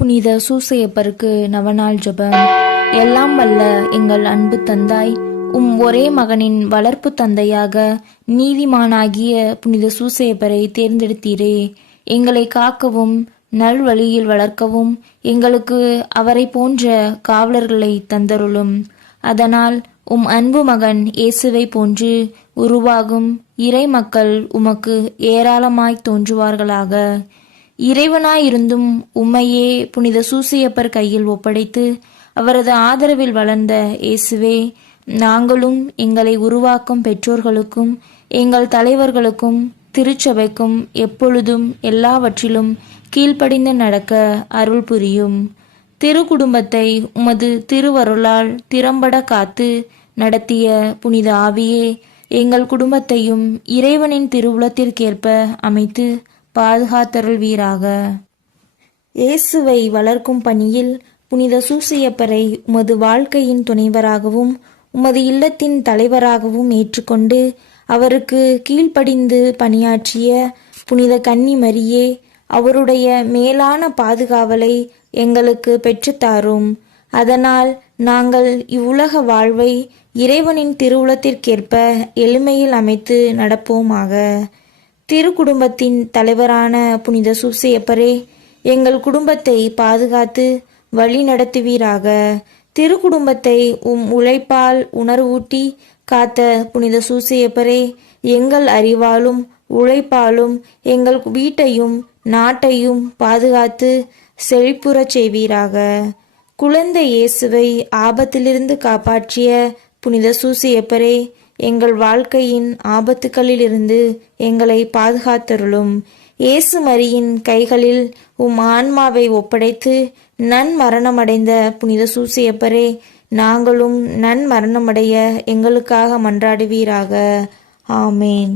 புனித சூசையப்பருக்கு நவநாள் ஜெபம். எல்லாம் வல்ல எங்கள் அன்பு தந்தாய், ஒரே மகனின் வளர்ப்பு தந்தையாக நீதிமானாகிய புனித சூசையப்பரை தேர்ந்தெடுத்தீரே. எங்களை காக்கவும் நல்வழியில் வளர்க்கவும் எங்களுக்கு அவரை போன்ற காவலர்களை தந்தருளும். அதனால் அன்பு மகன் இயேசுவை போன்று உருவாகும் இறை மக்கள் உமக்கு ஏராளமாய் தோன்றுவார்களாக. இறைவனாயிருந்தும் உம்மையே புனித சூசையப்பர் கையில் ஒப்படைத்து அவரது ஆதரவில் வளர்ந்த இயேசுவே, நாங்களும் எங்களை உருவாக்கும் பெற்றோர்களுக்கும் எங்கள் தலைவர்களுக்கும் திருச்சபைக்கும் எப்பொழுதும் எல்லாவற்றிலும் கீழ்ப்படிந்து நடக்க அருள் புரியும். திரு குடும்பத்தை உமது திருவருளால் திறம்பட காத்து நடத்திய புனித ஆவியே, எங்கள் குடும்பத்தையும் இறைவனின் திருவுளத்திற்கேற்ப அமைத்து பாதுகாத்தருள்வீராக. இயேசுவை வளர்க்கும் பணியில் புனித சூசையப்பரை உமது வாழ்க்கையின் துணைவராகவும் உமது இல்லத்தின் தலைவராகவும் ஏற்றுக்கொண்டு அவருக்கு கீழ்ப்படிந்து பணியாற்றிய புனித கன்னி மரியே, அவருடைய மேலான பாதுகாவலை எங்களுக்கு பெற்றுத்தாரும். அதனால் நாங்கள் இவ்வுலக வாழ்வை இறைவனின் திருவுளத்திற்கேற்ப எளிமையில் அமைத்து நடப்போமாக. திரு குடும்பத்தின் தலைவரான புனித சூசையப்பரே, எங்கள் குடும்பத்தை பாதுகாத்து வழி நடத்துவீராக. திரு குடும்பத்தை உழைப்பால் உணர்வூட்டி காத்த புனித சூசையப்பரே, எங்கள் அறிவாலும் உழைப்பாலும் எங்கள் வீட்டையும் நாட்டையும் பாதுகாத்து செழிப்புறச் செய்வீராக. குழந்தை இயேசுவை ஆபத்திலிருந்து காப்பாற்றிய புனித சூசையப்பரே, எங்கள் வாழ்க்கையின் ஆபத்துக்களிலிருந்து எங்களை பாதுகாத்தருளும். இயேசு மரியின் கைகளில் ஆன்மாவை ஒப்படைத்து நன்மரணமடைந்த புனித சூசையப்பரே, நாங்களும் நன்மரணமடைய எங்களுக்காக மன்றாடுவீராக. ஆமேன்.